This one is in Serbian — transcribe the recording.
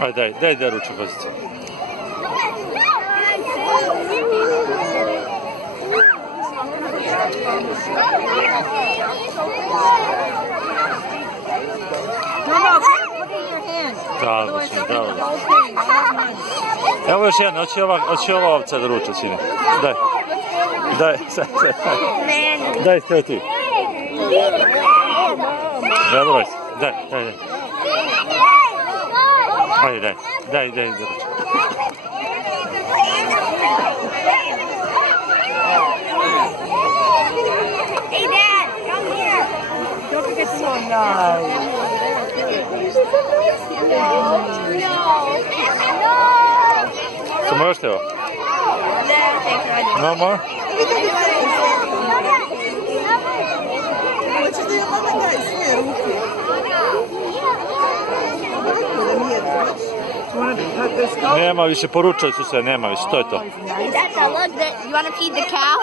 Ajde, daj ručak, pazice. Bravo, sine, bravo. Evo još jedna, hoće ova ovca da ruča, sine. Daj, ti. Dobro, daj. Ajde, daj da ruča. Hey, Dad, come here. Don't forget to so nice. Samo još teo? No more? Nema više, poručali su se, nema više, to je to. Hey, Dad, look, you want to feed the cow?